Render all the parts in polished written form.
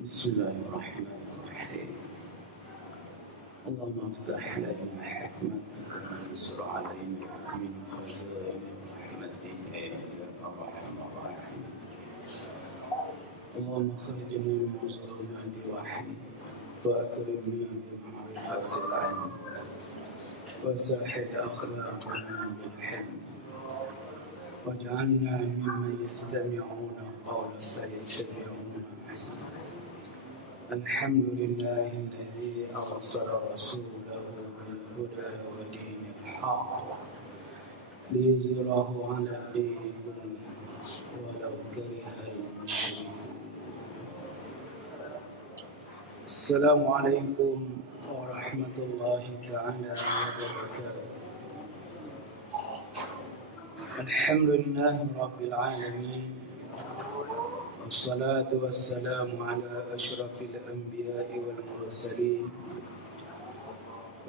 بسم الله الرحمن الرحيم. اللهم افتح لنا حكمتك وانصر علينا من خزائن رحمتك يا ارحم الراحمين. اللهم اخرجنا من ظلمات وحي واكرمنا بمعرفه العلم وساحل اخلاقنا بالحلم واجعلنا ممن يستمعون القول فيتبعون احسنه. الحمد لله الذي أرسل رسوله بالهدى ودين الحق ليظهره على الدين كله ولو كره المشركون. السلام عليكم ورحمة الله تعالى وبركاته. الحمد لله رب العالمين، والصلاة والسلام على أشرف الأنبياء والمرسلين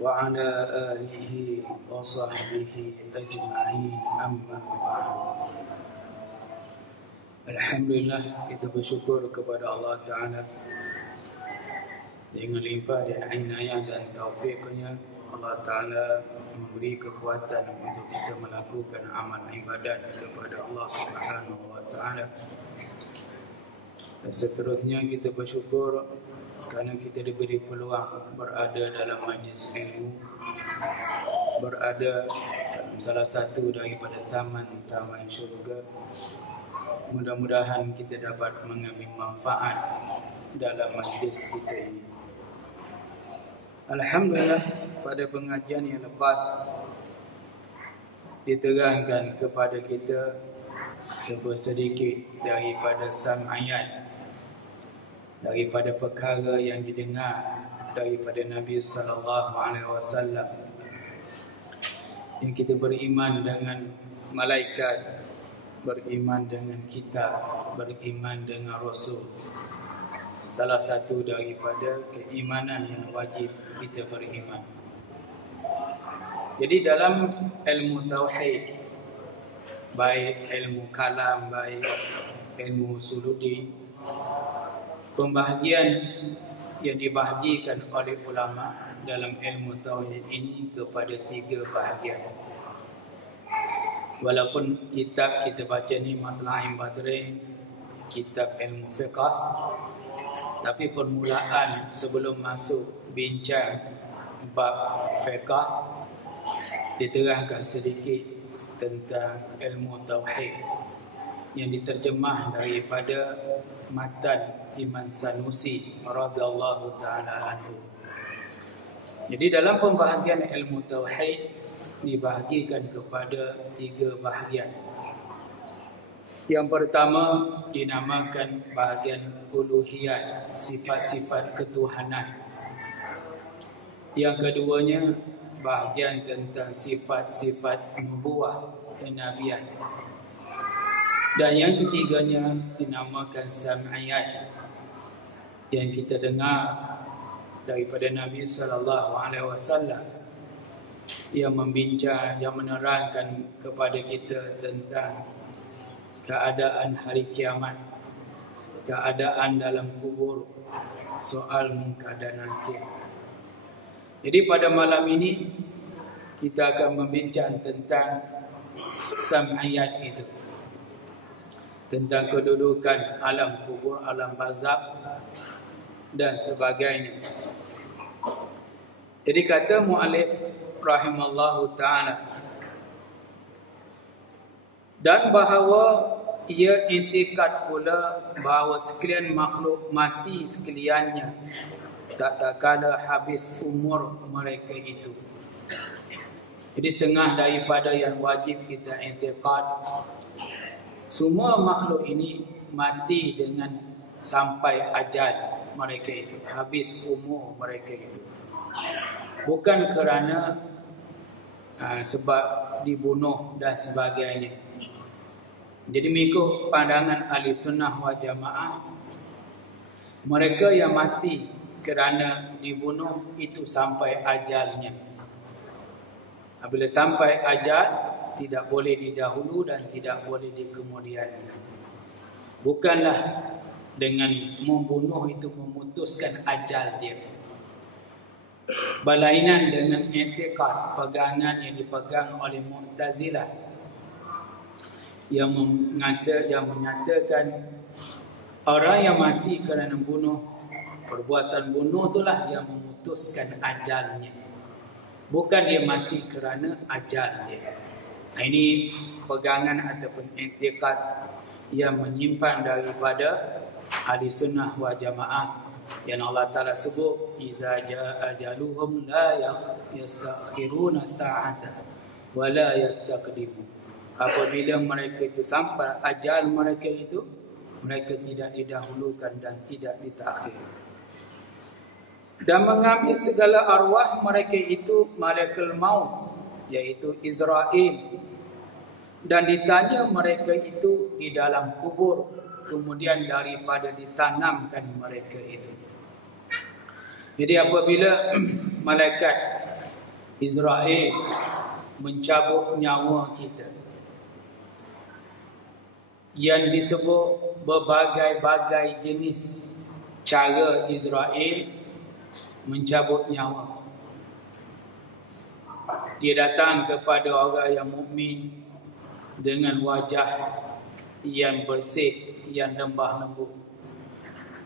وعلى آله وصحبه أجمعين، أما بعد. Alhamdulillah, kita bersyukur kepada Allah Ta'ala. Dengan limpah dan inayah dan taufiknya, Allah Ta'ala memberi kekuatan untuk kita melakukan amal ibadat kepada Allah Subhanahu Wa Ta'ala. Dan seterusnya kita bersyukur kerana kita diberi peluang berada dalam majlis ilmu, berada dalam salah satu daripada taman-taman syurga. Mudah-mudahan kita dapat mengambil manfaat dalam majlis kita ini. Alhamdulillah, pada pengajian yang lepas diterangkan kepada kita sedikit daripada sam'ayat, daripada perkara yang didengar daripada Nabi sallallahu alaihi wasallam. Yang kita beriman dengan malaikat, beriman dengan kitab, beriman dengan rasul. Salah satu daripada keimanan yang wajib kita beriman. Jadi dalam ilmu tauhid, baik ilmu kalam, baik ilmu usuluddin, pembahagian yang dibahagikan oleh ulama dalam ilmu tauhid ini kepada 3 bahagian. Walaupun kitab kita baca ni Matla'im Badrin, kitab ilmu fiqh, tapi permulaan sebelum masuk bincang bab fiqh, diterangkan sedikit tentang ilmu tauhid yang diterjemah daripada matan Imam Sanusi radhiyallahu taala anhu. Jadi dalam pembahagian ilmu tauhid dibahagikan kepada 3 bahagian. Yang pertama dinamakan bahagian uluhiyat, sifat-sifat ketuhanan. Yang keduanya bahagian tentang sifat-sifat nubuwah, kenabian. Dan yang ketiganya dinamakan sam'iyat, yang kita dengar daripada Nabi sallallahu alaihi wasallam, yang membincang, yang menerangkan kepada kita tentang keadaan hari kiamat, keadaan dalam kubur, soal munkar dan nakir. Jadi pada malam ini kita akan membincang tentang sam'iyat itu, tentang kedudukan alam kubur, alam barzakh dan sebagainya. Jadi kata muallif rahimallahu ta'ala, dan bahawa ia intikad pula bahawa sekalian makhluk mati sekaliannya tak kala habis umur mereka itu. Jadi setengah daripada yang wajib kita intikad, semua makhluk ini mati dengan sampai ajal mereka itu, habis umur mereka itu. Bukan kerana sebab dibunuh dan sebagainya. Jadi mengikut pandangan ahli sunnah wal jamaah, mereka yang mati kerana dibunuh itu sampai ajalnya. Apabila sampai ajal, tidak boleh didahulu dan tidak boleh dikemudiankan. Bukanlah dengan membunuh itu memutuskan ajal dia. Berlainan dengan i'tiqad, pegangan yang dipegang oleh Mu'tazilah yang menyatakan orang yang mati kerana bunuh, perbuatan bunuh itulah yang memutuskan ajalnya, bukan dia mati kerana ajal dia. Ini pegangan ataupun i'tiqad yang menyimpan daripada ahli sunnah wal jamaah yang Allah Ta'ala sebut idza jaa ajaluhum la yastakhiruna sa'atan wa la yastaqdimun. Apabila mereka itu sampai ajal mereka itu, mereka tidak didahulukan dan tidak ditakhir. Dan mengambil segala arwah mereka itu malaikat maut, yaitu Israel, dan ditanya mereka itu di dalam kubur, kemudian daripada ditanamkan mereka itu. Jadi apabila malaikat Israel mencabut nyawa kita, yang disebut berbagai-bagai jenis cara Israel mencabut nyawa. Dia datang kepada orang yang mukmin dengan wajah yang bersih, yang lembah lembut.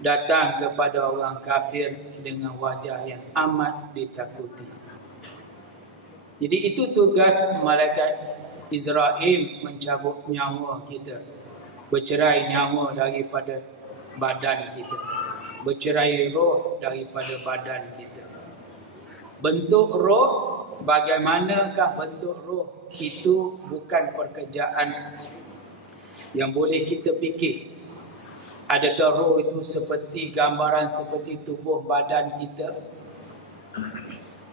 Datang kepada orang kafir dengan wajah yang amat ditakuti. Jadi itu tugas malaikat Israel, mencabut nyawa kita, bercerai nyawa daripada badan kita, bercerai roh daripada badan kita. Bentuk roh, bagaimanakah bentuk roh? Itu bukan pekerjaan yang boleh kita fikir. Adakah roh itu seperti gambaran seperti tubuh badan kita,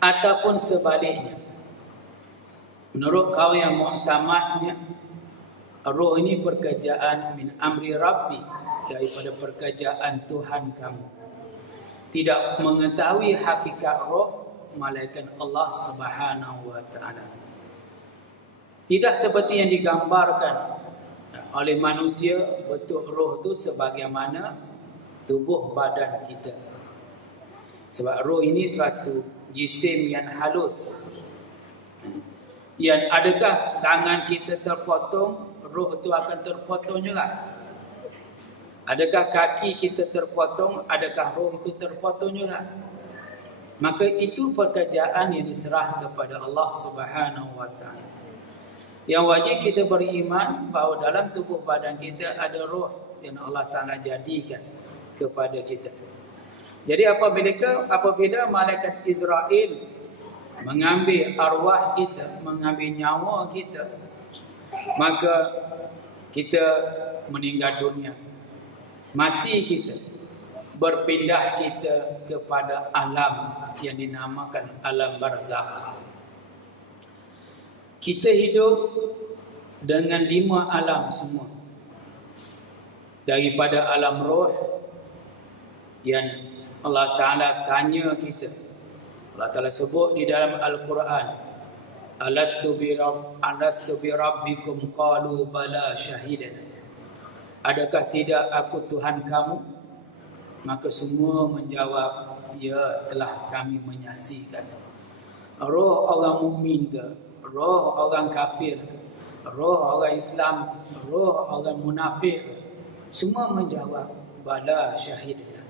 ataupun sebaliknya? Menurut kaum yang muktamadnya, roh ini pekerjaan min amri Rabbi, daripada pekerjaan Tuhan kamu. Tidak mengetahui hakikat roh malaikat Allah Subhanahu wa taala. Tidak seperti yang digambarkan oleh manusia, bentuk roh itu sebagaimana tubuh badan kita. Sebab roh ini suatu jisim yang halus. Yang adakah tangan kita terpotong, roh itu akan terpotong juga? Adakah kaki kita terpotong, adakah roh itu terpotong juga? Maka itu pekerjaan yang diserah kepada Allah Subhanahu wa taala. Yang wajib kita beriman bahawa dalam tubuh badan kita ada roh yang Allah Ta'ala jadikan kepada kita. Jadi apabila malaikat Israel mengambil arwah kita, mengambil nyawa kita, maka kita meninggal dunia. Mati kita, berpindah kita kepada alam yang dinamakan alam barzakh. Kita hidup dengan 5 alam semua. Daripada alam roh yang Allah Ta'ala tanya kita. Allah Ta'ala sebut di dalam Al-Quran, Alastu bi rabbikum qalu bala syahidana. Adakah tidak aku Tuhan kamu? Maka semua menjawab, ya, telah kami menyaksikan. Roh orang mukmin ke, roh orang kafir, roh orang Islam, roh orang munafik, semua menjawab bala syahidna,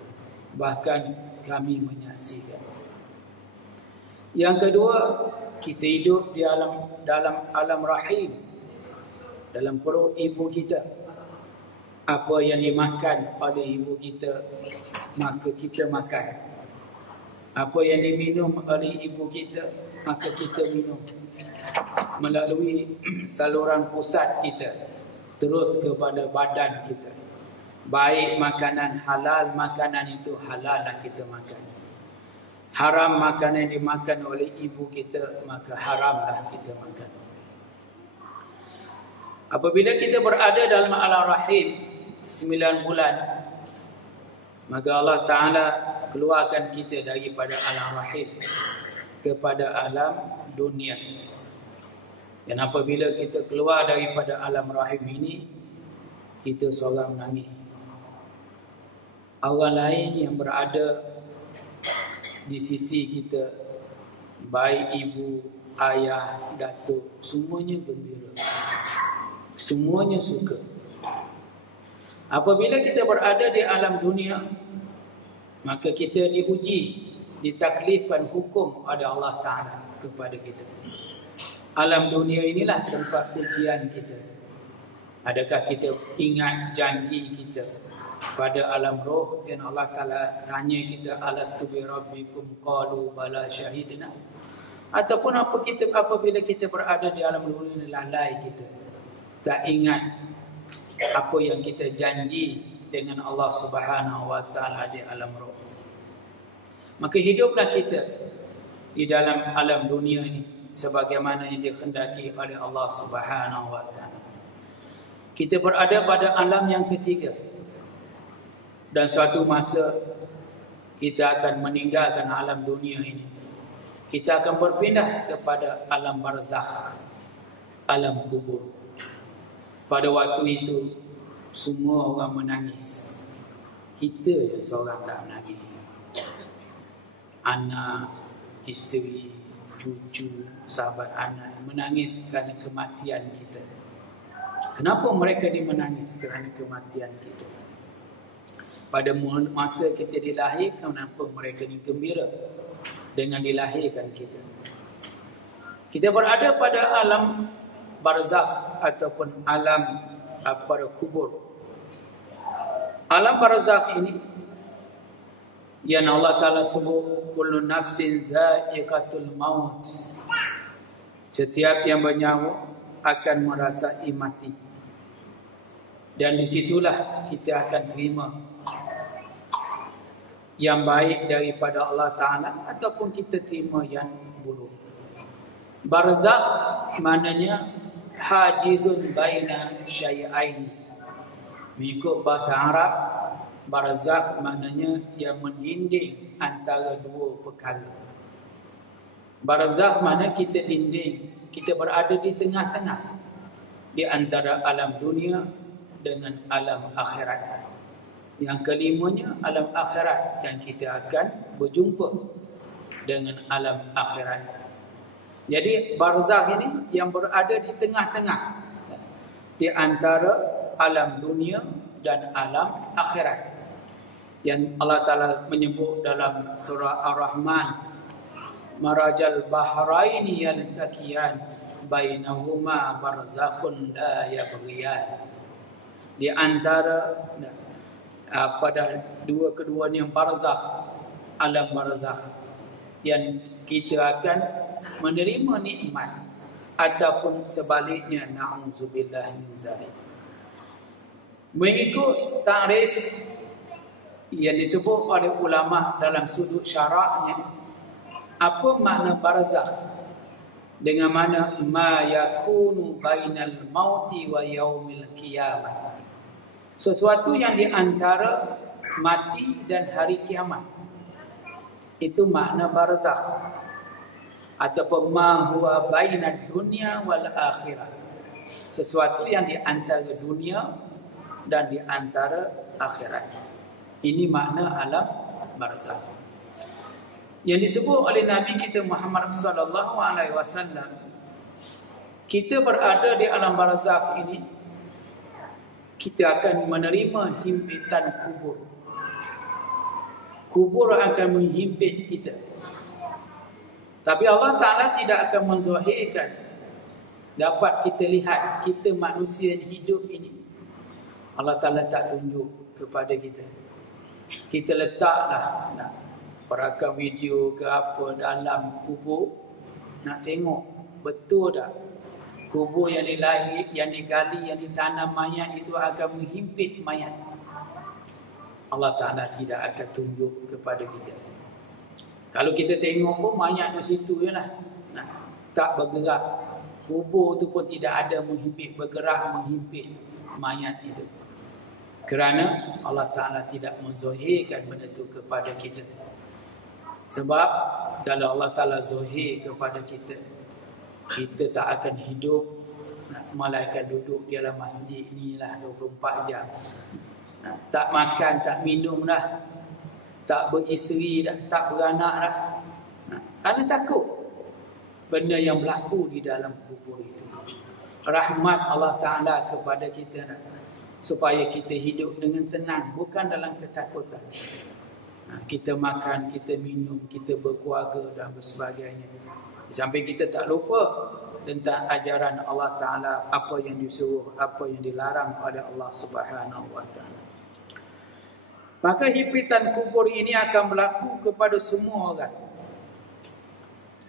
bahkan kami menyaksikan. Yang kedua, kita hidup di dalam alam rahim, dalam perut ibu kita. Apa yang dimakan oleh ibu kita, maka kita makan. Apa yang diminum oleh ibu kita, maka kita minum. Melalui saluran pusat kita, terus kepada badan kita. Baik makanan halal, makanan itu halal lah kita makan. Haram makanan yang dimakan oleh ibu kita, maka haramlah kita makan. Apabila kita berada dalam alam rahim 9 bulan, maka Allah Ta'ala keluarkan kita daripada alam rahim kepada alam dunia. Dan apabila kita keluar daripada alam rahim ini, kita seorang menangis. orang lain yang berada di sisi kita, baik ibu, ayah, datuk, semuanya gembira, semuanya suka. Apabila kita berada di alam dunia, maka kita diuji, ditaklifkan hukum oleh Allah Ta'ala kepada kita. Alam dunia inilah tempat ujian kita. Adakah kita ingat janji kita pada alam roh yang Allah Ta'ala tanya kita, alastu bi rabbikum qalu bala syahidna? Ataupun apabila kita berada di alam dunia ini, lalai kita, tak ingat apa yang kita janji dengan Allah Subhanahu wa Ta'ala di alam roh. Maka hiduplah kita di dalam alam dunia ini sebagaimana yang dikehendaki oleh Allah Subhanahu wa Ta'ala. Kita berada pada alam yang ketiga, dan suatu masa kita akan meninggalkan alam dunia ini. Kita akan berpindah kepada alam barzakh, alam kubur. Pada waktu itu semua orang menangis. Kita yang seorang tak menangis. Anak, isteri, cucu, sahabat anak menangis kerana kematian kita. Kenapa mereka menangis? Kerana kematian kita. Pada masa kita dilahirkan, kenapa mereka gembira dengan dilahirkan kita? Kita berada pada alam barzakh ataupun alam pada kubur. Alam barzakh ini yang Allah Ta'ala sebut kullu nafsin za'iqatul maut. Setiap yang bernyawa akan merasai mati. Dan disitulah kita akan terima yang baik daripada Allah Ta'ala ataupun kita terima yang buruk. Barzakh maknanya hajizun baina syai'aini. Mengikut bahasa Arab, barzakh maknanya yang mendinding antara dua perkara. Barzakh makna kita dinding, kita berada di tengah-tengah di antara alam dunia dengan alam akhirat. Yang kelimanya alam akhirat, yang kita akan berjumpa dengan alam akhirat. Jadi barzakh ini yang berada di tengah-tengah di antara alam dunia dan alam akhirat. Yang Allah Ta'ala menyebut dalam surah Ar-Rahman, marajal bahraini yaltaqiyan bainahuma barzakhun la yabghiyan. Di antara pada keduanya barzakh, alam barzakh, yang kita akan menerima nikmat ataupun sebaliknya, na'udzubillah min zalik. Mengikut takrif yang disebut oleh ulama dalam sudut syaraknya, apa makna barzakh? Dengan mana ma yakunu bainal mauti wa yaumil qiyamah. Sesuatu yang di antara mati dan hari kiamat. Itu makna barzakh. Ataupun ma huwa bainad dunya wal akhirah. Sesuatu yang di antara dunia dan di antara akhirat. Ini makna alam barzakh. Yang disebut oleh Nabi kita Muhammad sallallahu alaihi wasallam, kita berada di alam barzakh ini, kita akan menerima himpitan kubur. Kubur akan menghimpit kita. Tapi Allah Ta'ala tidak akan menzahirkan, dapat kita lihat kita manusia yang hidup ini. Allah Ta'ala tak tunjuk kepada kita. Kita letaklah perakam video ke apa dalam kubur, nak tengok betul tak kubur yang digali, yang ditanam mayat itu akan menghimpit mayat. Allah Ta'ala tidak akan tunjuk kepada kita. Kalau kita tengok pun mayat di situ je lah, tak bergerak. Kubur tu pun tidak ada bergerak menghimpit mayat itu. Kerana Allah Ta'ala tidak menzahirkan benda itu kepada kita. Sebab kalau Allah Ta'ala zahir kepada kita, kita tak akan hidup. Malaikat duduk di dalam masjid ni lah 24 jam. Tak makan, tak minum dah, tak beristeri dah, tak beranak dah. Kerana takut benda yang berlaku di dalam kubur itu. Rahmat Allah Ta'ala kepada kita dah, supaya kita hidup dengan tenang, bukan dalam ketakutan. Kita makan, kita minum, kita berkeluarga dan sebagainya. Sampai kita tak lupa tentang ajaran Allah Ta'ala, apa yang disuruh, apa yang dilarang oleh Allah Subhanahu Wa Ta'ala. Maka himpitan kubur ini akan berlaku kepada semua orang.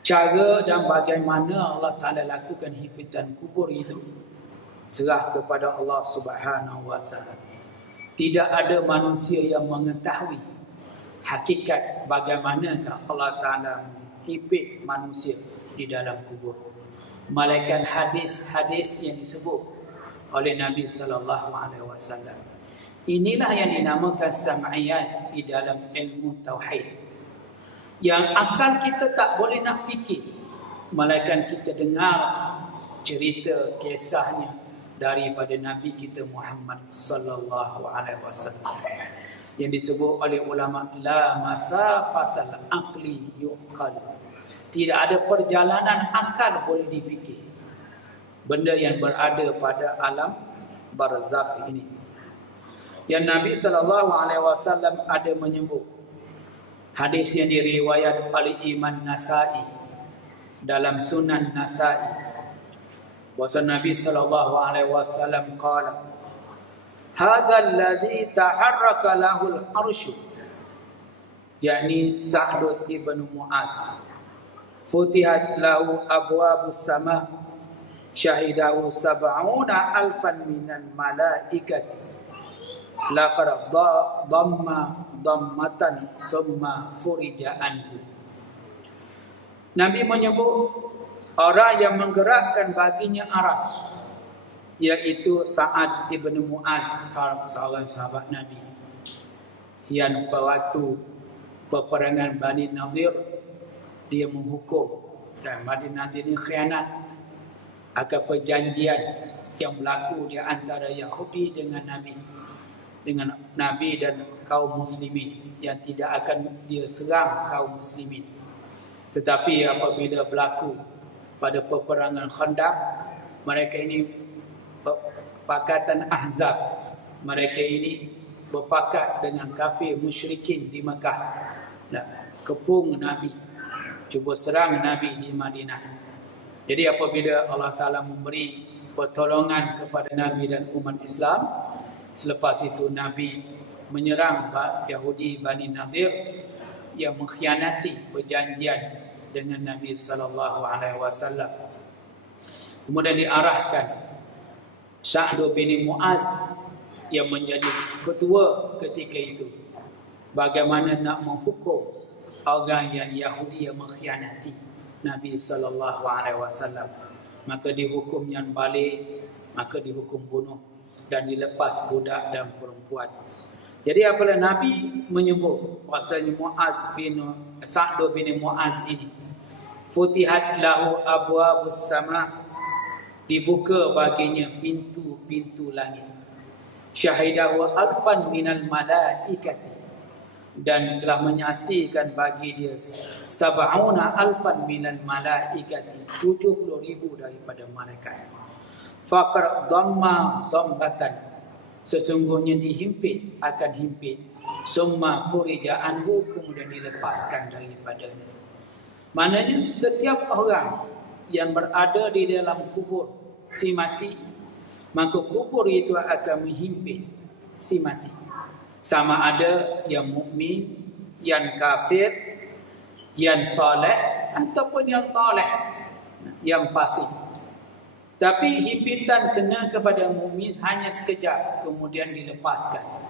Cara dan bagaimana Allah Ta'ala lakukan himpitan kubur itu serah kepada Allah Subhanahu Wa Ta'ala. Tidak ada manusia yang mengetahui hakikat bagaimanakah Allah Ta'ala menghimpit manusia di dalam kubur. Malaikat hadis-hadis yang disebut oleh Nabi SAW. Inilah yang dinamakan sam'iyat di dalam ilmu tauhid, yang akal kita tak boleh nak fikir, melainkan kita dengar cerita kisahnya daripada Nabi kita Muhammad sallallahu alaihi wasallam, yang disebut oleh ulama la masafatal aqli yuqal. Tidak ada perjalanan akal boleh dipikir benda yang berada pada alam barzakh ini. Yang Nabi sallallahu alaihi wasallam ada menyebut, hadis yang diriwayat oleh Imam Nasa'i dalam Sunan Nasa'i, bahwa Nabi sallallahu alaihi wasallam qala, "Hadzal ladzi taharraka lahul arsy," yakni Sa'd ibn Mu'az, "futihat lahu abwabus sama, syahidahu sab'una alfan minal malaikati, laqad dhamma dhammatan summa furija anhu." Nabi menyebut orang yang menggerakkan baginya aras, iaitu Sa'ad ibn Mu'az, seorang sahabat Nabi yang waktu peperangan Bani Nadir dia menghukum, dan Bani Nadir ini khianat akan perjanjian yang berlaku di antara Yahudi dengan Nabi dan kaum muslimin, yang tidak akan dia serang kaum muslimin. Tetapi apabila berlaku pada peperangan Khandaq, mereka ini Pakatan Ahzab, mereka ini berpakat dengan kafir musyrikin di Mekah, kepung Nabi, cuba serang Nabi di Madinah. Jadi apabila Allah Ta'ala memberi pertolongan kepada Nabi dan umat Islam, selepas itu Nabi menyerang Yahudi Bani Nadir yang mengkhianati perjanjian dengan Nabi sallallahu alaihi wasallam. Kemudian diarahkan Sa'd bin Mu'az yang menjadi ketua ketika itu, bagaimana nak menghukum orang yang Yahudi yang mengkhianati Nabi sallallahu alaihi wasallam. Maka dihukum yang balik, maka dihukum bunuh dan dilepas budak dan perempuan. Jadi apabila Nabi menyebut bahasanya Sa'd bin Mu'az ini, futihat lahu abwabus sama, dibuka baginya pintu-pintu langit, syahidahu alfan minal malaikati, dan telah menyaksikan bagi dia sab'una alfan minal malaikati, 70,000 daripada malaikat. Faqra dhamma dhammatan, sesungguhnya dihimpit akan himpit, summa furija anhu, kemudian dilepaskan daripadanya. Maknanya setiap orang yang berada di dalam kubur si mati, maka kubur itu akan menghimpit si mati, sama ada yang mukmin, yang kafir, yang soleh ataupun yang taleh, yang fasik. Tapi himpitan kena kepada mukmin hanya sekejap, kemudian dilepaskan.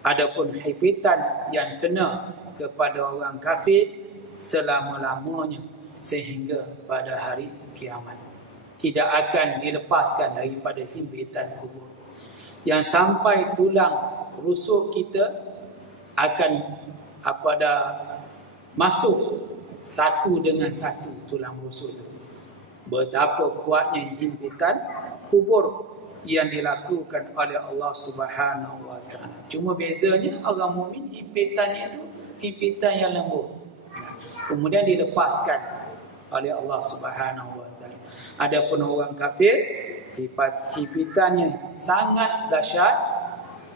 Adapun himpitan yang kena kepada orang kafir selama-lamanya sehingga pada hari kiamat, tidak akan dilepaskan daripada himpitan kubur. Yang sampai tulang rusuk kita akan masuk satu dengan satu tulang rusuk itu. Betapa kuatnya himpitan kubur yang dilakukan oleh Allah Subhanahu wa taala. Cuma bezanya orang mukmin himpitannya itu himpitan yang lembut. Kemudian dilepaskan oleh Allah Subhanahu wa taala. Adapun orang kafir himpitannya sangat dahsyat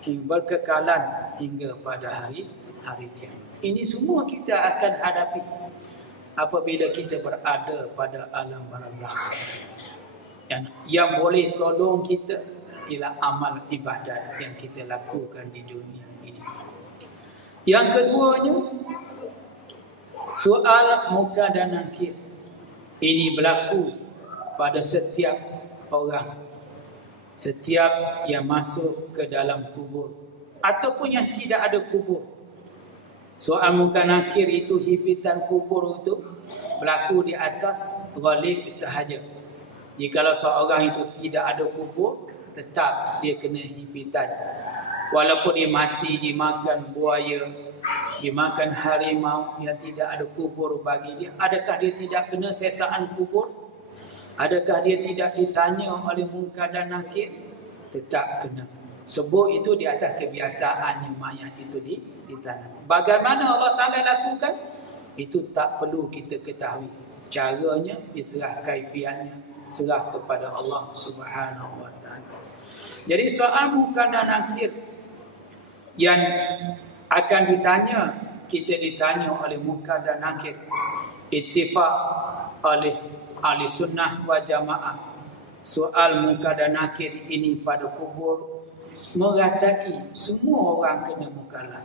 berkekalan hingga pada hari kiamat. Ini semua kita akan hadapi apabila kita berada pada alam barzakh. Yang boleh tolong kita ialah amal ibadat yang kita lakukan di dunia ini. Yang keduanya, soal muka dan nakir. Ini berlaku pada setiap orang, setiap yang masuk ke dalam kubur ataupun yang tidak ada kubur. Soal muka nakir itu, himpitan kubur itu berlaku di atas ghalib sahaja. Jikalau seorang itu tidak ada kubur, tetap dia kena himpitan. Walaupun dia mati dimakan buaya, dimakan harimau yang tidak ada kubur bagi dia, adakah dia tidak kena sesaan kubur? Adakah dia tidak ditanya oleh munkar dan nakir? Tetap kena. Sebab itu di atas kebiasaannya mayat itu ditanam. Bagaimana Allah Ta'ala lakukan? Itu tak perlu kita ketahui. Caranya diserah kaifiatnya, serah kepada Allah Subhanahu wa taala. Jadi soal munkar dan nakir yang akan ditanya, kita ditanya oleh munkar dan nakir. Ittifaq oleh ahli sunnah wa jamaah. Soal munkar dan nakir ini pada kubur meratai semua orang kena mukallaf.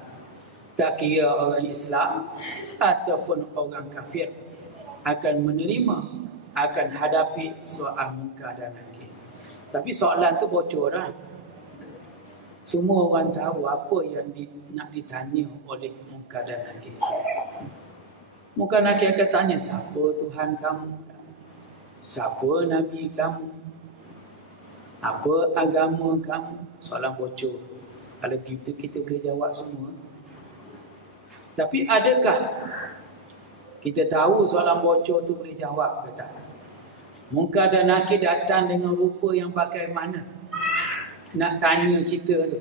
Tak kira orang Islam ataupun orang kafir akan menerima, akan hadapi soal munkar dan nakir. Tapi soalan tu bocoran. Semua orang tahu apa yang nak ditanya oleh munkar dan nakir. Munkar nakir akan tanya, siapa Tuhan kamu? Siapa Nabi kamu? Apa agama kamu? Soalan bocor. Kalau kita boleh jawab semua. Tapi adakah kita tahu soalan bocor tu boleh jawab ke tak? Munkar dan nakir datang dengan rupa yang bagaimana? Nak tanya kita tu.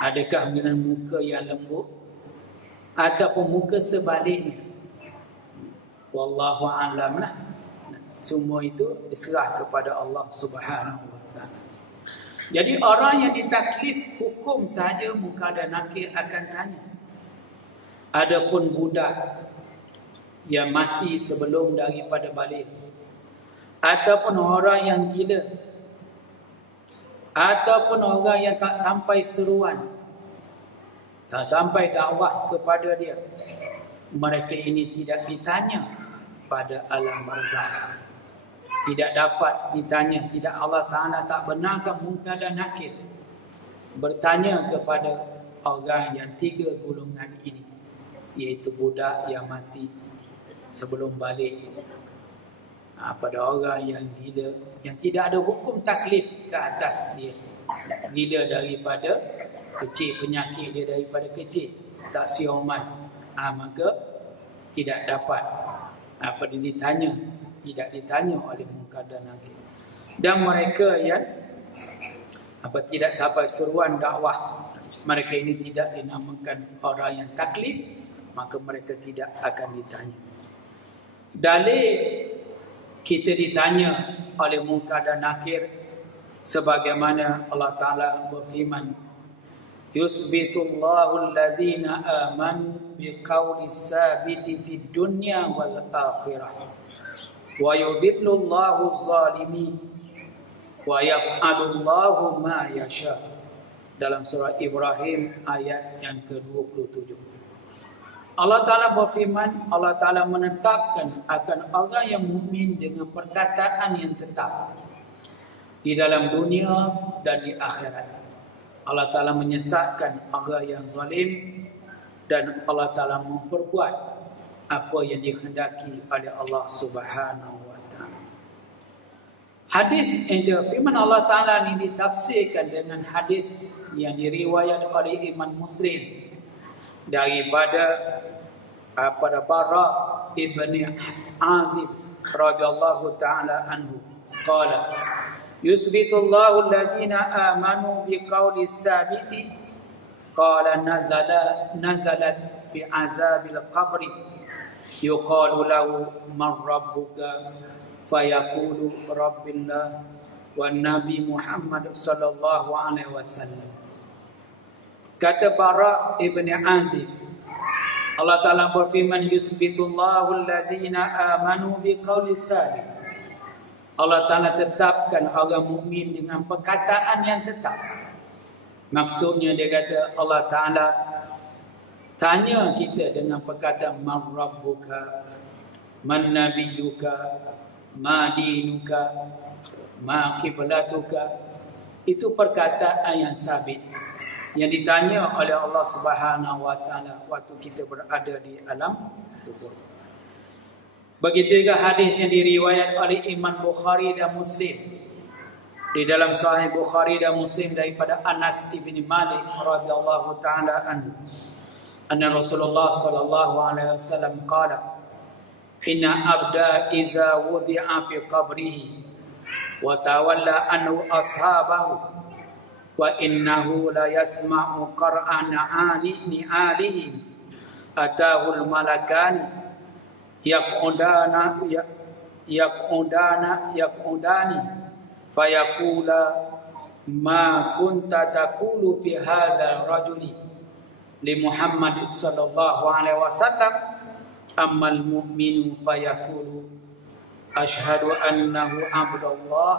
Adakah dengan muka yang lembut ataupun muka sebaliknya? Wallahu a'lam lah. Semua itu diserah kepada Allah Subhanahu wa taala. Jadi orang yang ditaklif hukum sahaja munkar dan nakir akan tanya. Adapun budak yang mati sebelum daripada balik, ataupun orang yang gila, ataupun orang yang tak sampai seruan, tak sampai dakwah kepada dia, mereka ini tidak ditanya pada alam barzakh. Tidak dapat ditanya. Tidak, Allah Ta'ala tak benarkan munkar dan nakir bertanya kepada orang yang tiga golongan ini, iaitu budak yang mati sebelum balik, pada orang yang gila, yang tidak ada hukum taklif ke atas dia, gila daripada kecil, penyakit dia daripada kecil, tak siuman, maka tidak dapat ditanya, tidak ditanya oleh munkar dan nakir. Dan mereka yang tidak sampai seruan dakwah, mereka ini tidak dinamakan orang yang taklif, maka mereka tidak akan ditanya. Dalil kita ditanya oleh munkar dan nakir sebagaimana Allah Ta'ala berfirman, yusbitullahu allazina amanu biqaulis sabiti fid dunya wal akhirah wa yudhillullahu zalimin wa yaf'alullahu ma yasha. Dalam surah Ibrahim ayat yang ke-27. Allah Ta'ala berfirman, Allah Ta'ala menetapkan akan orang yang mukmin dengan perkataan yang tetap di dalam dunia dan di akhirat. Allah Ta'ala menyesatkan orang yang zalim, dan Allah Ta'ala memperbuat apa yang dikehendaki oleh Allah Subhanahu wa taala. Hadis yang firman Allah Ta'ala ini ditafsirkan dengan hadis yang diriwayat oleh Imam Muslim daripada Bara ibn Azib radhiyallahu ta'ala anhu qala Yusbitullahu alladhina amanu biqauli sabiti qala nazalat bi azabil qabri yuqalu lahu man rabbuka fayaqulu rabbillah wan nabi Muhammad sallallahu alaihi wasallam. Kata Bara' ibn Azib, Allah Ta'ala berfirman, Yusbitullahu allazina amanu biqauli sabit. Allah Ta'ala tetapkan orang mukmin dengan perkataan yang tetap. Maksudnya dia kata Allah Ta'ala tanya kita dengan perkataan man rabbuka, man nabiyuka, ma dinuka, ma qiblatuka. Itu perkataan yang sabit yang ditanya oleh Allah Subhanahu wa taala waktu kita berada di alam kubur. Begitu juga hadis yang diriwayat oleh Imam Bukhari dan Muslim. Di dalam Sahih Bukhari dan Muslim daripada Anas bin Malik radhiyallahu taala anhu, anna Rasulullah sallallahu alaihi wasallam qala, inna abda iza wudi'a fi qabrihi wa tawalla anhu ashabahu wa innahu la yasma'u qur'ana ni'alihim atahul malakani yaq'udani fayaqula ma kunta taqulu fi hadzal rajuli li Muhammad sallallahu alaihi wasallam ammal mu'minu fayaqulu ashhadu annahu abdullah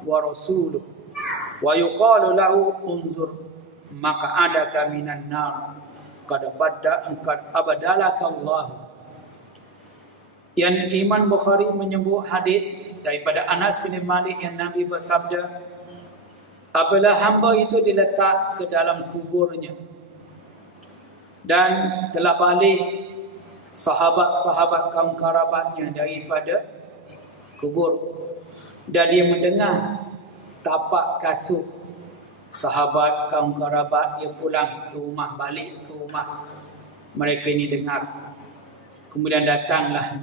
wa rasuluh wa yuqalu lahu unzur maq'adaka minan nar qad abadalaka Allah. Yang Imam Bukhari menyebut hadis daripada Anas bin Malik yang Nabi bersabda, apabila hamba itu diletak ke dalam kuburnya dan telah balik sahabat-sahabat kaum kerabatnya daripada kubur dan dia mendengar tapak kasut sahabat kaum kerabat dia pulang ke rumah, balik ke rumah mereka ini dengar. Kemudian datanglah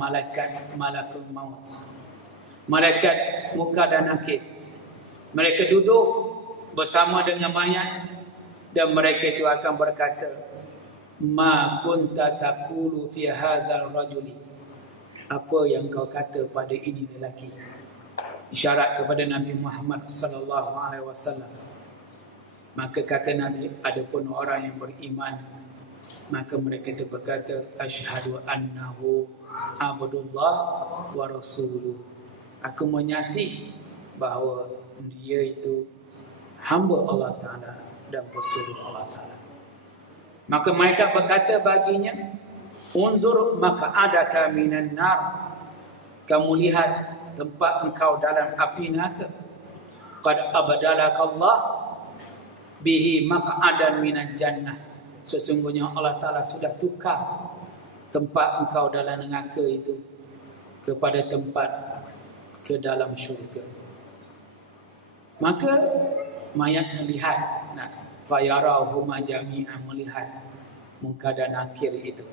malakul maut, malaikat muka dan nakir. Mereka duduk bersama dengan mayat dan mereka itu akan berkata, ma kunta taqulu fi hadzal rajuli, apa yang kau kata pada ini lelaki, isyarat kepada Nabi Muhammad sallallahu alaihi wasallam. Maka kata Nabi, adapun orang yang beriman, maka mereka itu berkata, asyhadu annahu abdullah wa rasuluh, aku menyaksi bahawa dia itu hamba Allah Ta'ala dan Rasul Allah Ta'ala. Maka mereka berkata baginya, unzur maq'adaka minan nar, kamu lihat tempat engkau dalam api neraka. Qad abadalaka Allah bihi maq'adan minan jannah, sesungguhnya Allah Ta'ala sudah tukar tempat engkau dalam neraka itu kepada tempat ke dalam syurga. Maka mayat melihat, fayarahuma jami'an, melihat muka dan nakir itu.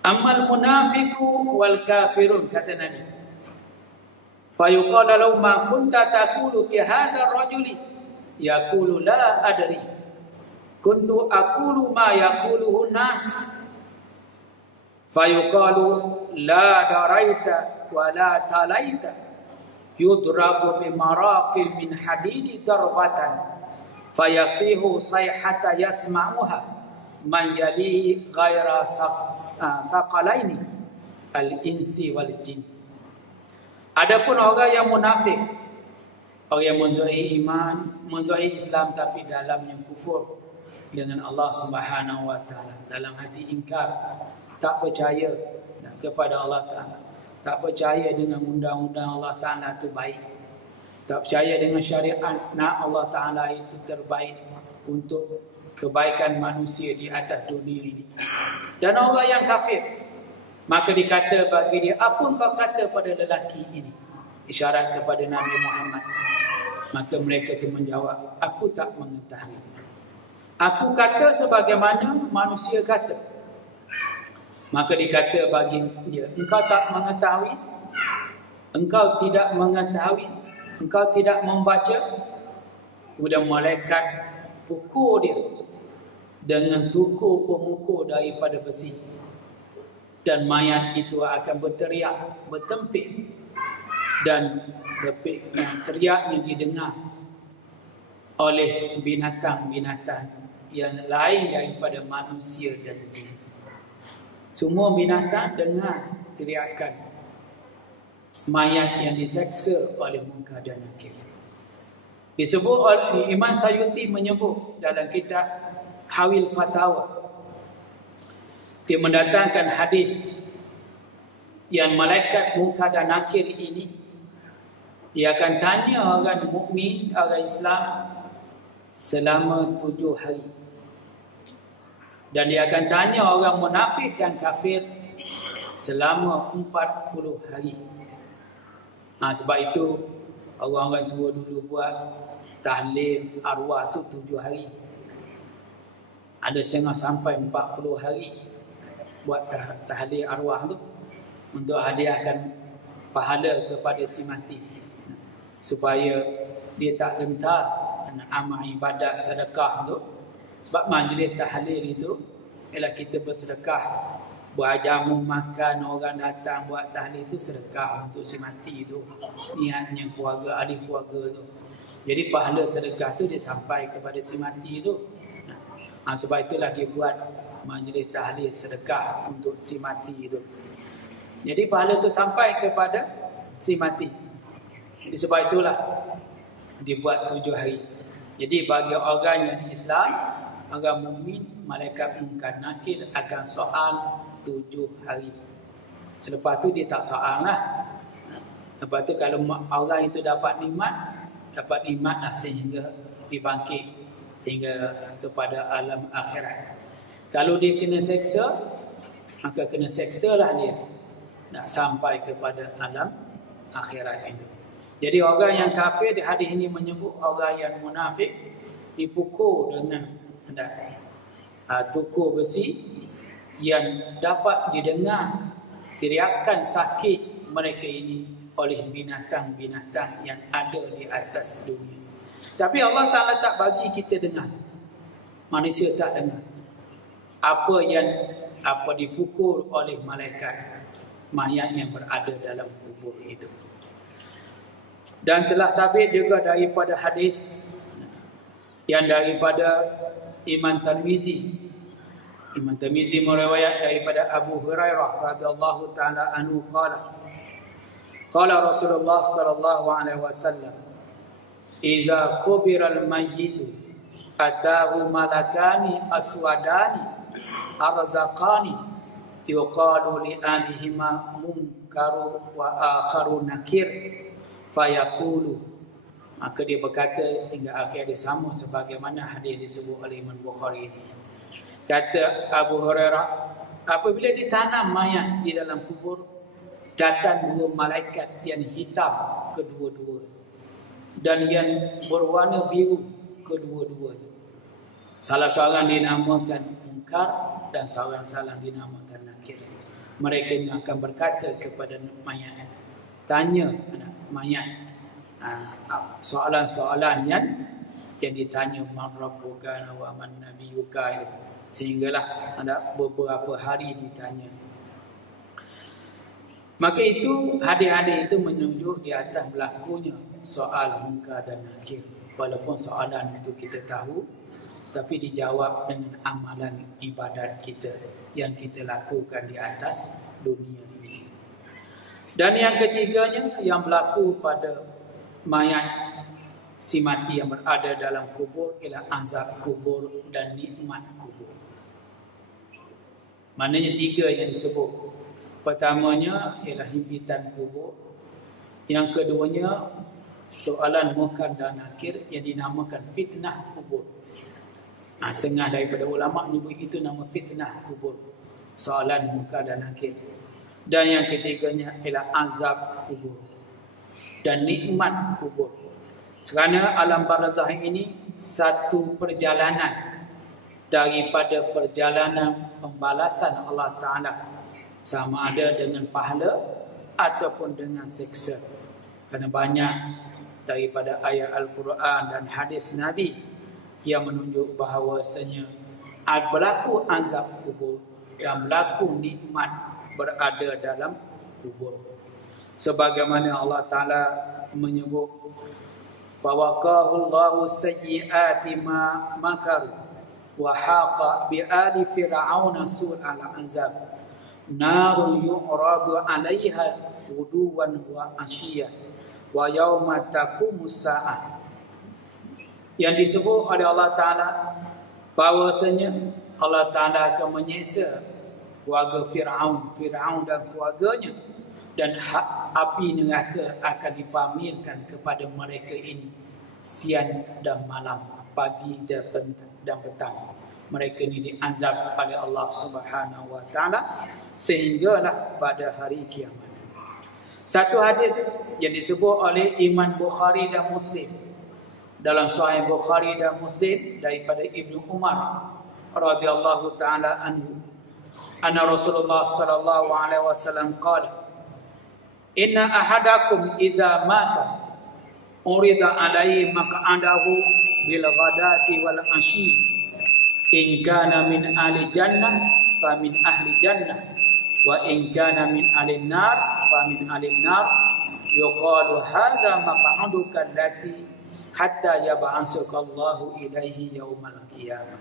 Amal munafiqu wal kafirun, kata Nabi, fayuqala lahu ma kunta taqulu fi hadzal rajuli yaqulu la adri kuntu aqulu ma yaquluhu nas fayuqalu la daraita wa la talaita yudrabu bi maraqil min hadidi darbatan fayasihu sayhata yasma'uha man yalihi ghaira saqalaini al-insi wal jin. Adapun orang yang munafik, orang yang menzahir iman, menzahir Islam tapi dalamnya kufur dengan Allah Subhanahu wa taala, dalam hati ingkar, tak percaya kepada Allah Taala, tak percaya dengan undang-undang Allah Taala itu baik, tak percaya dengan syariat Allah Taala itu terbaik untuk kebaikan manusia di atas dunia ini. Dan orang yang kafir, maka dikata bagi dia, apa kau kata pada lelaki ini, isyarat kepada Nabi Muhammad. Maka mereka itu menjawab, aku tak mengetahui, aku kata sebagaimana manusia kata. Maka dikata bagi dia, engkau tak mengetahui, engkau tidak mengetahui engkau tidak membaca, kemudian malaikat pukul dia dengan tukur pemukul daripada besi, dan mayat itu akan berteriak, bertempik, dan teriaknya didengar oleh binatang-binatang yang lain daripada manusia dan jin. Semua binatang dengar teriakan mayat yang diseksa oleh Munkar dan Nakir. Disebut oleh Imam Sayuti, menyebut dalam kitab Hawil Fatawa, dia mendatangkan hadis yang malaikat Munkar dan Nakir ini, dia akan tanya orang mukmin, orang Islam selama 7 hari. Dan dia akan tanya orang munafik dan kafir selama 40 hari. Sebab itu orang-orang tua dulu buat tahlil arwah tu 7 hari. Ada setengah sampai 40 hari buat tahlil arwah tu, untuk hadiahkan pahala kepada si mati, supaya dia tak gentar dengan amal ibadat sedekah tu. Sebab majlis tahlil itu ialah kita bersedekah, buat jamu makan, orang datang buat tahlil itu sedekah untuk si mati tu, niatnya keluarga, ahli keluarga tu. Jadi pahala sedekah tu dia sampai kepada si mati tu. Sebab itulah dia buat majlis tahlil sedekah untuk si mati itu. Jadi pahala tu sampai kepada si mati. Jadi sebab itulah dia buat 7 hari. Jadi bagi orang yang Islam, orang mukmin, malaikat Munkar Nakir akan soal 7 hari. Selepas tu dia tak soal lah. Lepas tu kalau orang itu dapat nikmat lah sehingga dibangkit, sehingga kepada alam akhirat. Kalau dia kena seksa, maka kena seksa lah dia nak sampai kepada alam akhirat itu. Jadi orang yang kafir di hadis ini menyebut orang yang munafik dipukul dengan tukur besi yang dapat didengar teriakan sakit mereka ini oleh binatang-binatang yang ada di atas dunia. Tapi Allah Ta'ala tak bagi kita dengar. Manusia tak dengar apa dipukul oleh malaikat mayat yang berada dalam kubur itu. Dan telah sabit juga daripada hadis yang daripada Imam Tirmizi. Imam Tirmizi meriwayat daripada Abu Hurairah radhiyallahu taala anhu qala Rasulullah sallallahu alaihi wasallam, "Idza kubiral mayyitu atahu malakani aswadani arzaqani yuqalu li alihima munkaru wa akharu nakir fayaqulu." Maka dia berkata hingga akhir dia sama sebagaimana hadis disebut oleh Imam Bukhari ini. Kata Abu Hurairah, apabila ditanam mayat di dalam kubur, datang 2 malaikat yang hitam kedua-dua dan yang berwarna biru kedua-duanya. Salah seorang dinamakan Munkar dan seorang dinamakan Nakir. Mereka akan berkata kepada mayat, tanya mayat soalan-soalan yang ditanya, man rabbuka wa man nabiyuka, sehinggalah ada beberapa hari ditanya. Maka itu hadis-hadis itu menunjuk di atas berlakunya soal Munkar dan Nakir. Walaupun soalan itu kita tahu, tapi dijawab dengan amalan ibadat kita yang kita lakukan di atas dunia ini. Dan yang ketiganya yang berlaku pada mayat si mati yang berada dalam kubur ialah azab kubur dan nikmat kubur. Maknanya 3 yang disebut. Pertamanya ialah himpitan kubur. Yang keduanya soalan Munkar dan Nakir yang dinamakan fitnah kubur. Setengah daripada ulama menyebut itu nama fitnah kubur, soalan Munkar dan Nakir. Dan yang ketiganya ialah azab kubur dan nikmat kubur. Kerana alam barzakh ini satu perjalanan daripada perjalanan pembalasan Allah Ta'ala, sama ada dengan pahala ataupun dengan seksa. Kerana banyak daripada ayat Al-Quran dan hadis Nabi yang menunjuk bahawasanya berlaku azab kubur dan berlaku nikmat berada dalam kubur. Sebagaimana Allah Ta'ala menyebut, fawaqahullahu sayyiati ma makaru wa haqa bi ali fir'auna su'al azab narun yu'radu 'alaiha ghuduwan wa ashiya wa yauma taqumus saah. Yang disebut oleh Allah Ta'ala bahawasanya Allah Ta'ala akan menyiksa keluarga Fir'aun dan keluarganya, dan api neraka akan dipamerkan kepada mereka ini siang dan malam, pagi dan petang. Mereka ini diazab oleh Allah Subhanahu wa Ta'ala sehinggalah pada hari kiamat. Satu hadis yang disebut oleh Imam Bukhari dan Muslim dalam Sahih Bukhari dan Muslim daripada Ibnu Umar radhiyallahu taala anhu, anna Rasulullah sallallahu alaihi wasallam qala, inna ahadakum iza mata urida alaihi maq'adahu bil ghadati wal ashi in kana min ahli jannah fa min ahli jannah wa in kana min ahli nar fa min ahli nar yuqalu hadza maq'aduka allati hatta yab'asuka Allahu ilaihi yaumal qiyamah.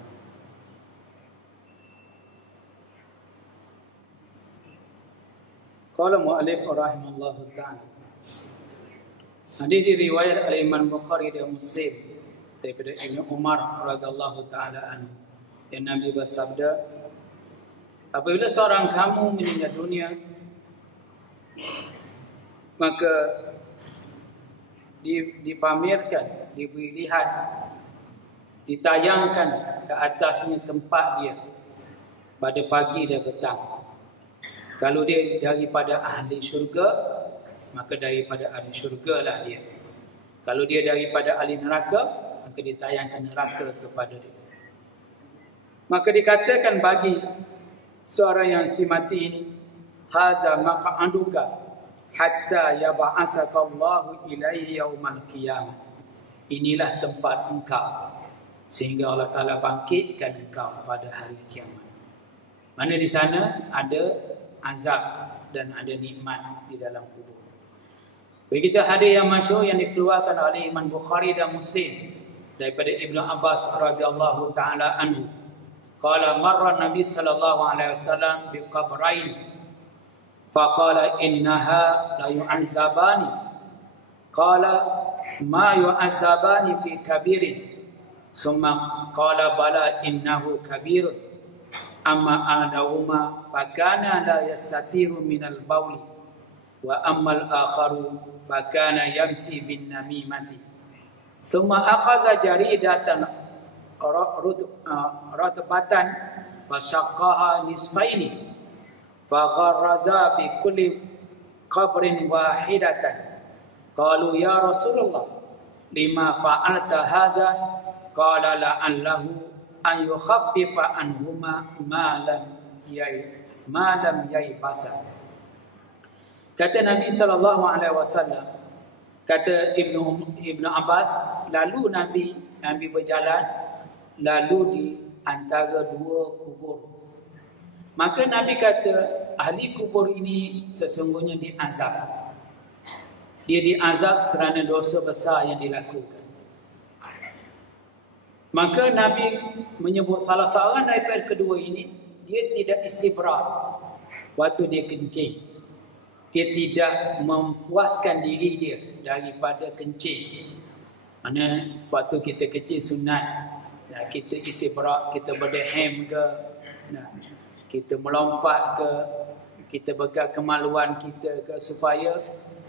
Qala mu'allif rahimahullahu ta'ala, hadis diriwayat oleh Imam Bukhari dan Muslim daripada Ibnu Umar radhiyallahu ta'ala anhu, yang Nabi bersabda, apabila seorang kamu meninggal dunia, maka dipamerkan, diberi lihat, ditayangkan ke atasnya tempat dia pada pagi dan petang. Kalau dia daripada ahli syurga, maka daripada ahli syurga lah dia. Kalau dia daripada ahli neraka, maka ditayangkan neraka kepada dia. Maka dikatakan bagi seorang yang si mati ini, haza maq'aduka hatta yab'asaka Allahu ilaihi yaumal qiyamah. Inilah tempat engkau sehingga Allah Ta'ala bangkitkan engkau pada hari kiamat. Mana di sana ada azab dan ada nikmat di dalam kubur. Begitu hadis yang masyhur yang dikeluarkan oleh Imam Bukhari dan Muslim daripada Ibnu Abbas radhiyallahu taala anhu, qala marra Nabi sallallahu alaihi wasallam bi qabrain faqala innaha la yu'azzabani, qala ma yu'azzabani fi kabirin, summa qala bala innahu kabirun amma adahuma fakana la yastatiru minal bauli wa ammal akharu fakana yamsi bin namimati thumma akhadha jaridatan ratbatan fashaqqaha nisfaini fagharraza fi kulli qabrin wahidatan. Qalu ya Rasulullah lima fa'alta hadza, qala la'allahu an yukhaffifa anhuma ma lam yaybasa. Kata Nabi sallallahu alaihi wasallam, kata Ibnu Abbas, lalu Nabi berjalan lalu di antara dua kubur. Maka Nabi kata ahli kubur ini sesungguhnya diazab. Dia diazab kerana dosa besar yang dilakukan. Maka Nabi menyebut salah seorang daripada kedua ini, dia tidak istibra waktu dia kencing. Dia tidak memuaskan diri dia daripada kencing. Mana waktu kita kencing sunat, kita istibra, kita berdehem ke, kita melompat ke, kita beka kemaluan kita ke, supaya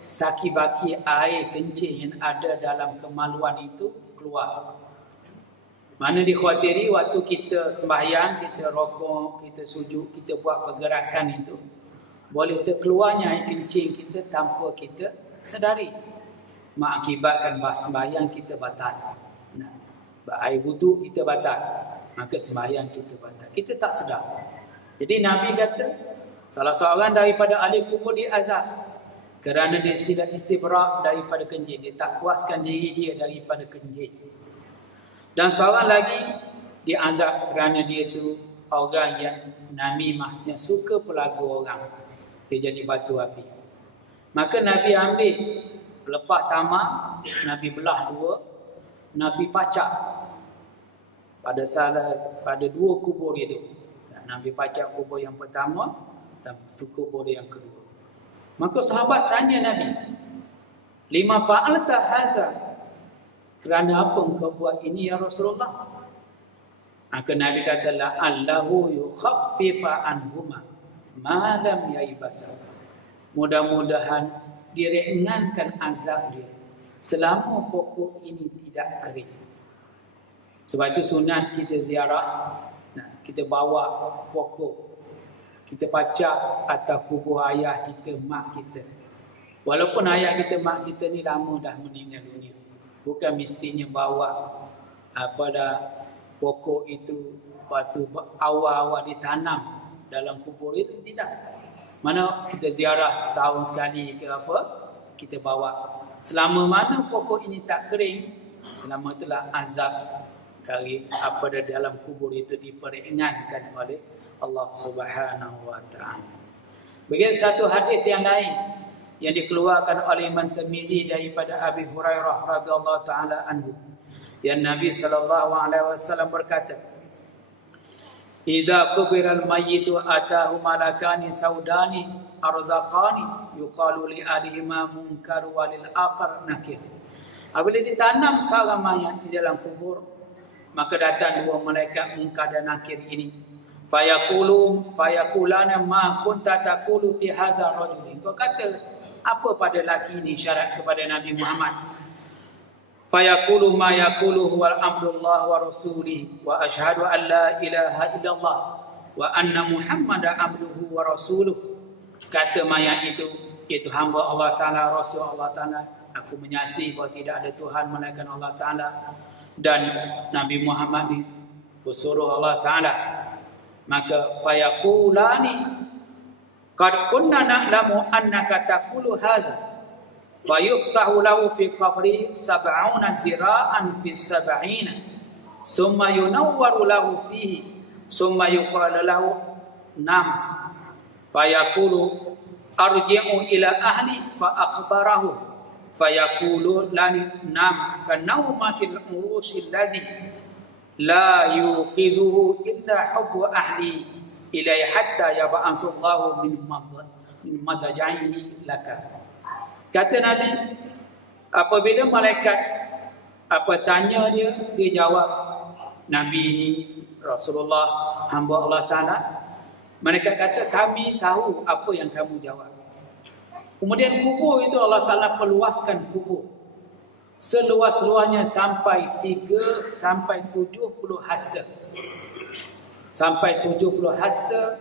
saki-baki air kencing yang ada dalam kemaluan itu keluar. Mana dikhawatiri waktu kita sembahyang, kita rokok, kita sujud, kita buat pergerakan itu, boleh terkeluarnya air kencing kita tanpa kita sedari, mengakibatkan sembahyang kita batal. Air wudu kita batal, maka sembahyang kita batal. Kita tak sedar. Jadi Nabi kata salah seorang daripada ahli kubur diazab Kerana dia tidak istibrak daripada kencing. Dia tak puaskan diri dia daripada kencing. Dan seorang lagi diazab kerana dia tu orang yang namimah, yang suka pelagu orang. Dia jadi batu api. Maka Nabi ambil, lepas tamak, Nabi belah dua, Nabi pacak pada dua kubur itu. Nabi pacak kubur yang pertama dan kubur yang kedua. Maka sahabat tanya Nabi, lima fa'alta haza? Kerana apa engkau buat ini ya Rasulullah? Maka Nabi kata, la'allahu yukhaffifa anhuma ma lam yaibasa. Mudah-mudahan diringankan azab dia selama pokok ini tidak kering. Sebab itu sunat kita ziarah, kita bawa pokok, kita pacak atas kubur ayah kita, mak kita. Walaupun ayah kita, mak kita ni lama dah meninggal dunia, bukan mestinya bawa pokok itu batu awal-awal ditanam dalam kubur itu, tidak. Mana kita ziarah setahun sekali ke apa, kita bawa. Selama mana pokok ini tak kering, selama itulah azab dari dalam kubur itu diperingatkan oleh Allah Subhanahu wa taala. Begitu satu hadis yang lain yang dikeluarkan oleh Imam Tirmizi daripada Abi Hurairah radhiyallahu taala anhu, yang Nabi sallallahu alaihi wasallam berkata, "Idza qubira al-mayyitu atahu malakani saudani arzaqani yuqalu li adihima munkar wa lil akhar nakir." Apabila ditanam seorang mayat di dalam kubur, maka datang dua malaikat munkar dan nakir ini. Fayaqulana ma kunta taqulu fi hadza rajul. Kau kata apa pada lelaki ini, syarat kepada Nabi Muhammad. Fayaqulu ma yaqulu huwa abdullah wa rasulih wa asyhadu an la ilaha illallah wa anna muhammadan abduhu wa rasuluh. Kata mayat itu hamba Allah Ta'ala, Rasul Allah Ta'ala. Aku menyaksikan bahawa tidak ada Tuhan melainkan Allah Ta'ala, dan Nabi Muhammad ni bersuruh Allah Ta'ala. Maka fayaqulani qad kunna na'lamu annaka taqulu hadza wa yufsahu lahu fi qabri 70 zira'an fi 70 summa yunawwaru lahu fihi summa yuqalu lahu nam fayaqulu arji'u ila ahli fa akhbarahu fayaqulu lan nam kanaumatil urushil ladzi la yuqizuhu illa hubbu ahli ilai hatta yab'asullahu min madajaihi laka. Kata Nabi, apabila malaikat tanya dia jawab, Nabi ini Rasulullah, hamba Allah Ta'ala. Malaikat kata, kami tahu apa yang kamu jawab. Kemudian kubur itu Allah Ta'ala perluaskan kubur seluas-luasnya sampai 70 hasta. Sampai 70 hasta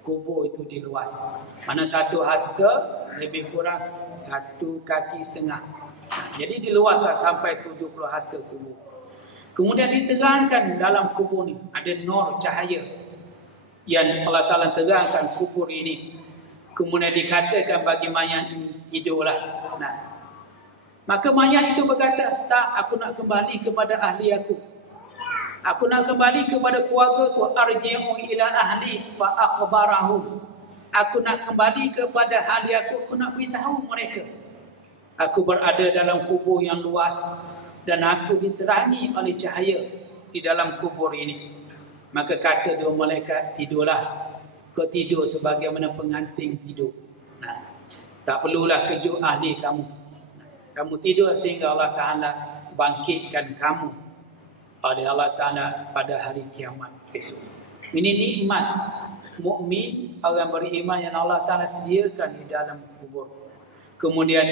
kubur itu diluas. Mana satu hasta lebih kurang 1,5 kaki. Jadi diluaskan sampai 70 hasta kubur. Kemudian diterangkan dalam kubur ni ada nur cahaya yang Allah Ta'ala terangkan kubur ini. Kemudian dikatakan bagi mayat ini, tidurlah. Maka mayat itu berkata, tak, aku nak kembali kepada ahli aku. Aku nak kembali kepada keluarga aku. Arji'u ila ahli fa akhbarahu. Aku nak kembali kepada ahli aku nak beritahu mereka. Aku berada dalam kubur yang luas dan aku diterangi oleh cahaya di dalam kubur ini. Maka kata dua malaikat, tidurlah. Kau tidur sebagaimana pengantin tidur. Tak perlulah kejut ahli kamu. Kamu tidur sehingga Allah Ta'ala bangkitkan kamu oleh Allah Ta'ala pada hari kiamat besok. Ini nikmat mukmin, orang beriman yang Allah Ta'ala sediakan di dalam kubur. Kemudian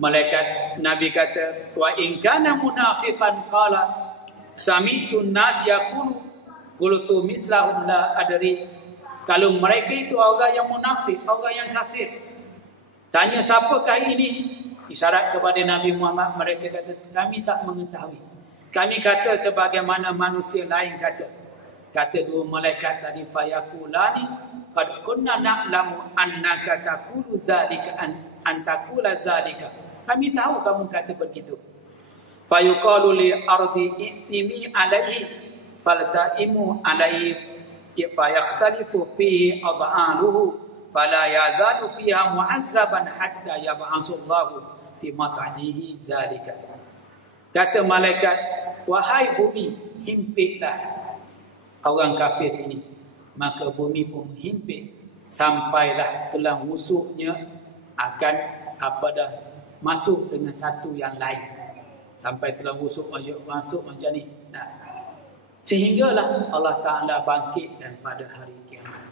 malaikat Nabi kata, wa in kana munafiqan qala sami'tu an-nas yaqulu qultu mislahum la adri. Kalau mereka itu orang yang munafik, orang yang kafir, tanya siapakah ini? Isyarat kepada Nabi Muhammad, mereka kata, kami tak mengetahui. Kami kata sebagaimana manusia lain kata. Kata dua malaikat tadi, fayaqulani qad kunna na'lamu annaka taqulu zalika antakula zalika. Kami tahu kamu kata begitu. Fayuqalu li ardi i'timi alaihi faltaimu alaihi fa yakhtalifu fihi ad'aluhu fala yazalu fiha mu'azzaban hatta yab'asullahu fi mat'anihi zalika. Kata malaikat, wahai bumi, himpitlah orang kafir ini. Maka bumi pun menghimpit sampailah tulang rusuknya akan masuk dengan satu yang lain. Sampai tulang rusuk masuk macam ni. Nah, sehinggalah Allah Ta'ala bangkitkan pada hari kiamat.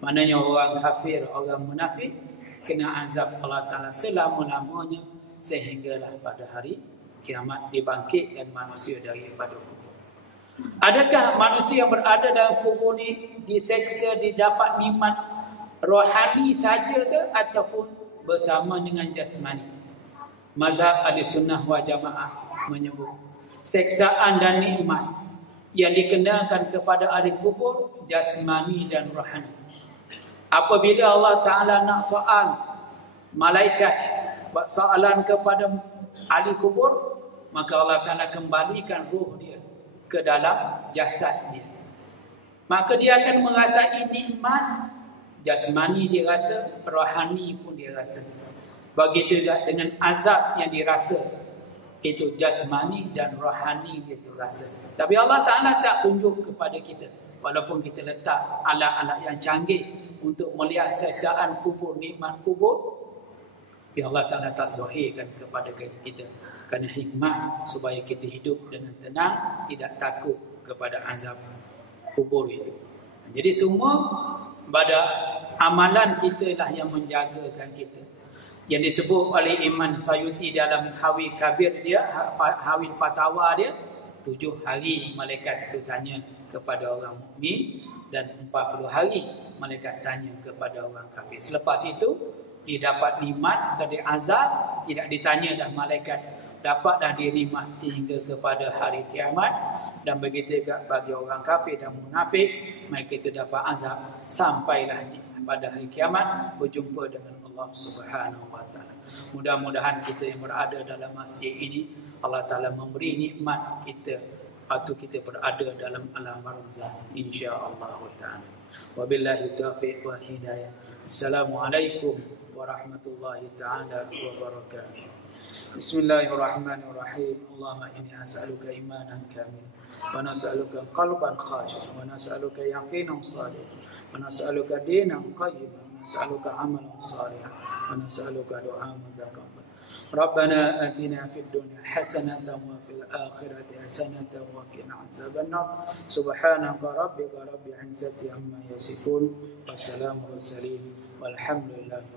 Maknanya orang kafir, orang munafik kena azab Allah Ta'ala selama-lamanya sehinggalah pada hari kiamat dibangkitkan manusia daripada kubur. Adakah manusia yang berada dalam kubur ni diseksa, didapat nikmat rohani saja ke ataupun bersama dengan jasmani? Mazhab Ahlussunnah wal Jamaah menyebut seksaan dan nikmat yang dikenakan kepada ahli kubur jasmani dan rohani. Apabila Allah Ta'ala nak soal malaikat soalan kepada ahli kubur, maka Allah Ta'ala kembalikan ruh dia ke dalam jasad dia. Maka dia akan merasai nikmat jasmani dia rasa, rohani pun dia rasa. Begitu juga dengan azab yang dirasa, itu jasmani dan rohani dia tu rasa. Tapi Allah Ta'ala tak tunjuk kepada kita. Walaupun kita letak alat-alat yang canggih untuk melihat seksaan kubur, nikmat kubur, tapi Allah Ta'ala tak zahirkan kepada kita. Kerana hikmah supaya kita hidup dengan tenang, tidak takut kepada azab kubur itu. Jadi semua pada amalan kita lah yang menjagakan kita. Yang disebut oleh Imam Sayuti dalam Hawi Kabir dia, Hawi Fatawa dia, 7 hari malaikat itu tanya kepada orang mukmin dan 40 hari malaikat tanya kepada orang kafir. Selepas itu didapat nikmat ke azab, tidak ditanya dah malaikat, dapat dah dia nikmat sehingga kepada hari kiamat. Dan begitu juga bagi orang kafir dan munafik, mereka itu dapat azab sampailah pada hari kiamat berjumpa dengan Allah Subhanahu wa Ta'ala. Mudah-mudahan kita yang berada dalam masjid ini, Allah Ta'ala memberi nikmat kita waktu kita berada dalam alam barzakh, insya-Allah Ta'ala. Wabillahi taufiq wa hidayah. Assalamualaikum warahmatullahi ta'ala wabarakatuh. Bismillahirrahmanirrahim. Allahumma inni as'aluka imanan kamil wa nas'aluka qalban khashi'an wa nas'aluka yaqinan sadiqan wa nas'aluka dinan qayyiman wa nas'aluka amalan salihan wa nas'aluka du'an mutaqabbal. Rabbana atina fid dunya hasanatan wa fil akhirati hasanatan wa qina azabannar. Subhanaka rabbika rabbil izzati amma yasifun wa salamun mursalin walhamdulillahi